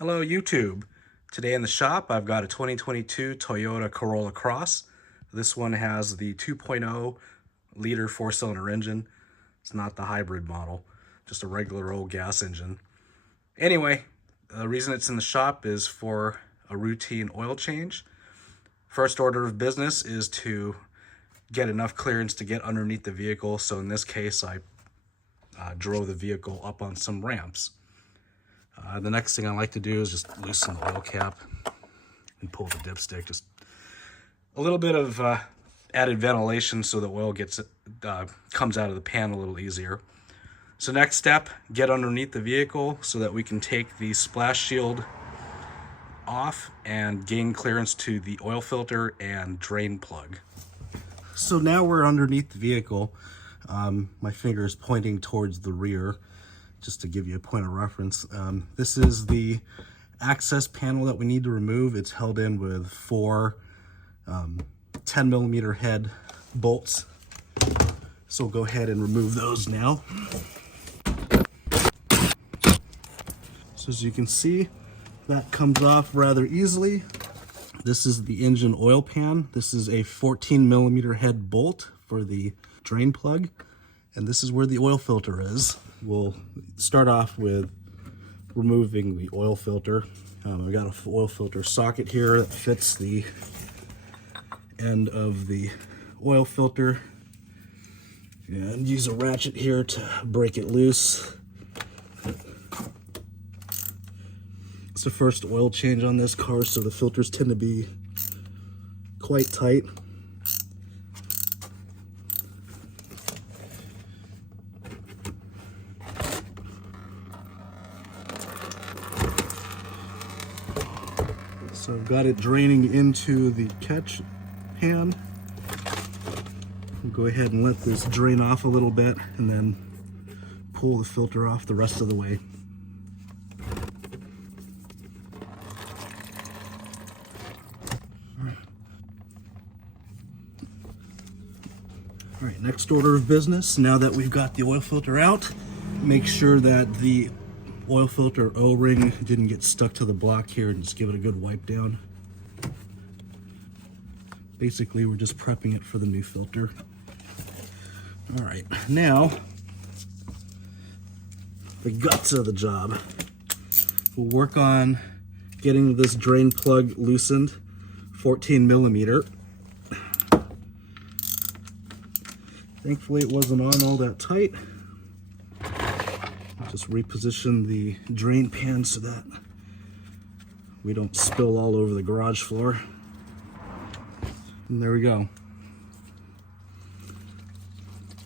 Hello YouTube. Today in the shop I've got a 2022 Toyota Corolla Cross. This one has the 2.0 liter 4-cylinder engine. It's not the hybrid model, just a regular old gas engine. Anyway, the reason it's in the shop is for a routine oil change. First order of business is to get enough clearance to get underneath the vehicle. So in this case I drove the vehicle up on some ramps. The next thing I like to do is just loosen the oil cap and pull the dipstick. Just a little bit of added ventilation so the oil comes out of the pan a little easier. So next step, get underneath the vehicle so that we can take the splash shield off and gain clearance to the oil filter and drain plug. So now we're underneath the vehicle. My finger is pointing towards the rear, just to give you a point of reference. This is the access panel that we need to remove. It's held in with four 10mm head bolts. So we'll go ahead and remove those now. So as you can see, that comes off rather easily. This is the engine oil pan. This is a 14mm head bolt for the drain plug. And this is where the oil filter is. We'll start off with removing the oil filter. I've got an oil filter socket here that fits the end of the oil filter. And use a ratchet here to break it loose. It's the first oil change on this car, so the filters tend to be quite tight. So I've got it draining into the catch pan. We'll go ahead and let this drain off a little bit and then pull the filter off the rest of the way. All right, next order of business, now that we've got the oil filter out, make sure that the oil filter O-ring didn't get stuck to the block here, and just give it a good wipe down. Basically, we're just prepping it for the new filter. All right, now the guts of the job. We'll work on getting this drain plug loosened, 14mm. Thankfully, it wasn't on all that tight. Just reposition the drain pan so that we don't spill all over the garage floor. And there we go.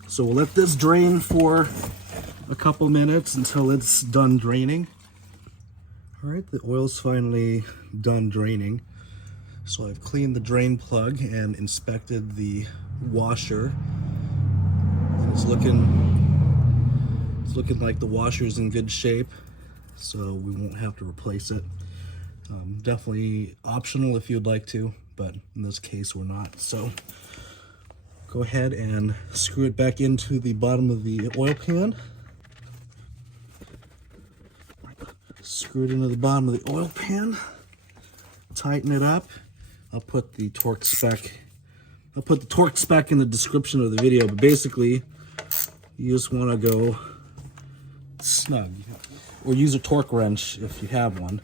So we'll let this drain for a couple minutes until it's done draining. All right, the oil's finally done draining. So I've cleaned the drain plug and inspected the washer. And it's looking like the washer's in good shape, so we won't have to replace it. Definitely optional if you'd like to, but in this case we're not. So go ahead and screw it back into the bottom of the oil pan. Screw it into the bottom of the oil pan. Tighten it up. I'll put the torque spec in the description of the video, but basically you just want to go snug, or use a torque wrench if you have one.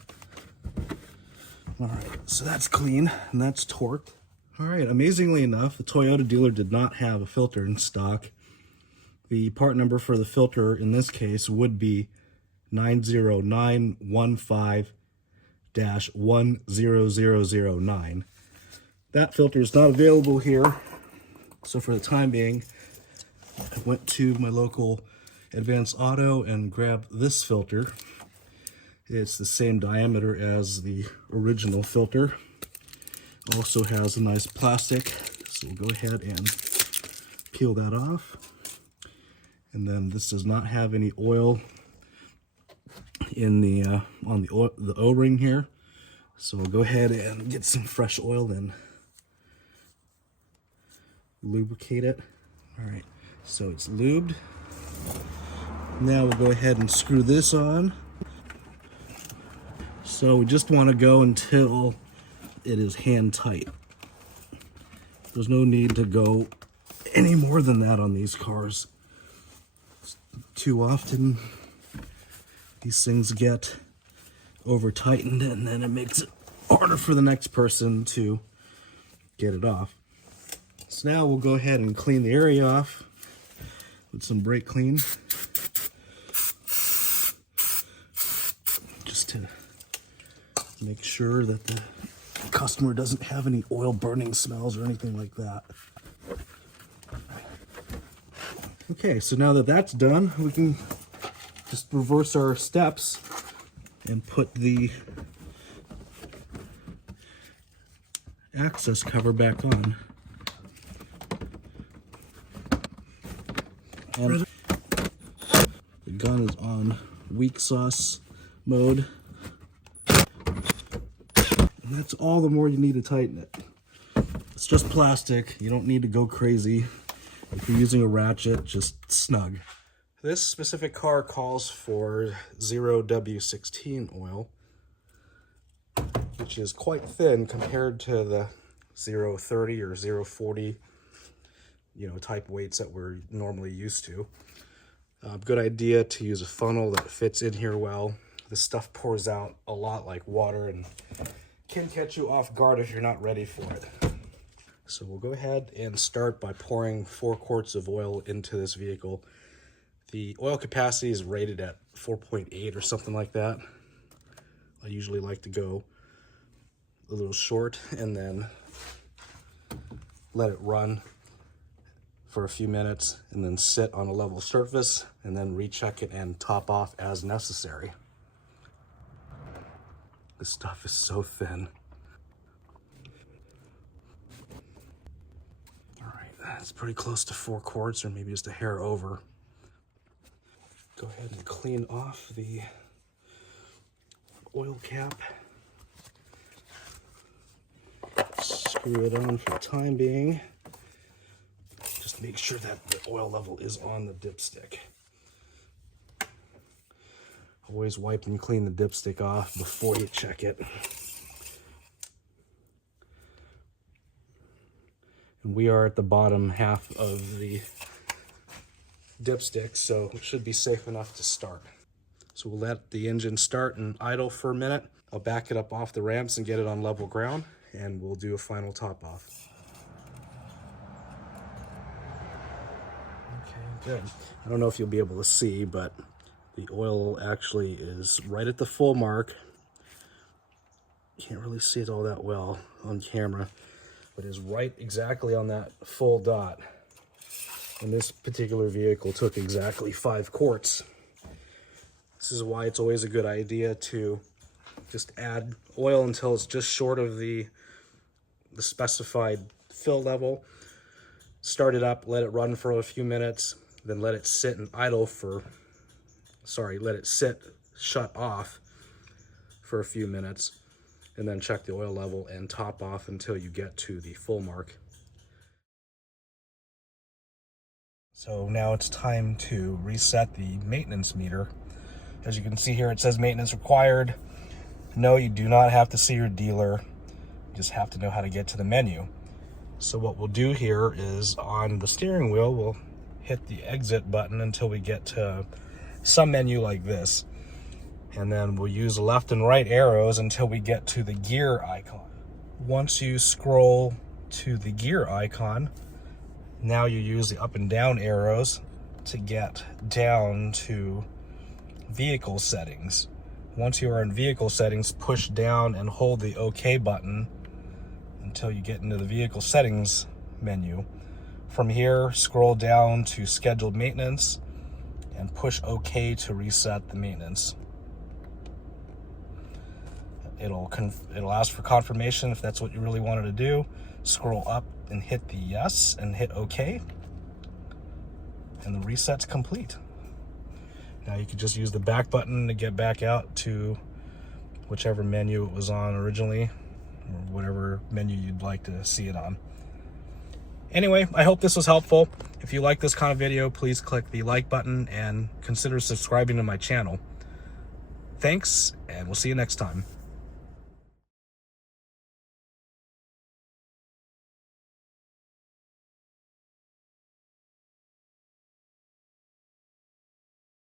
All right, so that's clean and that's torqued. All right, amazingly enough, the Toyota dealer did not have a filter in stock. The part number for the filter in this case would be 90915-10009. That filter is not available here, so for the time being, I went to my local Advanced Auto and grabbed this filter. It's the same diameter as the original filter. Also has a nice plastic, so we'll go ahead and peel that off. And then this does not have any oil in the on the O-ring here, so we'll go ahead and get some fresh oil and lubricate it. All right, so it's lubed. Now we'll go ahead and screw this on. So we just want to go until it is hand tight. There's no need to go any more than that on these cars. Too often these things get over tightened and then it makes it harder for the next person to get it off. So now we'll go ahead and clean the area off with some brake clean, just to make sure that the customer doesn't have any oil burning smells or anything like that. Okay, so now that that's done, we can just reverse our steps and put the access cover back on. And the gun is on weak sauce mode. And that's all the more you need to tighten it. It's just plastic. You don't need to go crazy. If you're using a ratchet, just snug. This specific car calls for 0W16 oil, which is quite thin compared to the 030 or 040, type weights that we're normally used to. Good idea to use a funnel that fits in here well. This stuff pours out a lot like water and can catch you off guard if you're not ready for it. So we'll go ahead and start by pouring 4 quarts of oil into this vehicle. The oil capacity is rated at 4.8 or something like that. I usually like to go a little short and then let it run for a few minutes and then sit on a level surface and then recheck it and top off as necessary. This stuff is so thin. It's pretty close to 4 quarts, or maybe just a hair over. Go ahead and clean off the oil cap. Screw it on for the time being. Just make sure that the oil level is on the dipstick. Always wipe and clean the dipstick off before you check it. And we are at the bottom half of the dipstick, so it should be safe enough to start. So we'll let the engine start and idle for a minute. I'll back it up off the ramps and get it on level ground, and we'll do a final top off. Okay, good. I don't know if you'll be able to see, but the oil actually is right at the full mark. Can't really see it all that well on camera, but is right exactly on that full dot. And this particular vehicle took exactly 5 quarts. This is why it's always a good idea to just add oil until it's just short of the specified fill level. Start it up, let it run for a few minutes, then let it sit and idle for, let it sit, shut off for a few minutes, and then check the oil level and top off until you get to the full mark. So now it's time to reset the maintenance meter. As you can see here, it says maintenance required. No, you do not have to see your dealer. You just have to know how to get to the menu. So what we'll do here is on the steering wheel, we'll hit the exit button until we get to some menu like this. And then we'll use the left and right arrows until we get to the gear icon. Once you scroll to the gear icon, now you use the up and down arrows to get down to vehicle settings. Once you are in vehicle settings, push down and hold the OK button until you get into the vehicle settings menu. From here, scroll down to scheduled maintenance and push OK to reset the maintenance. It'll ask for confirmation if that's what you really wanted to do. Scroll up and hit the yes and hit OK. And the reset's complete. Now you can just use the back button to get back out to whichever menu it was on originally, or whatever menu you'd like to see it on. Anyway, I hope this was helpful. If you like this kind of video, please click the like button and consider subscribing to my channel. Thanks, and we'll see you next time.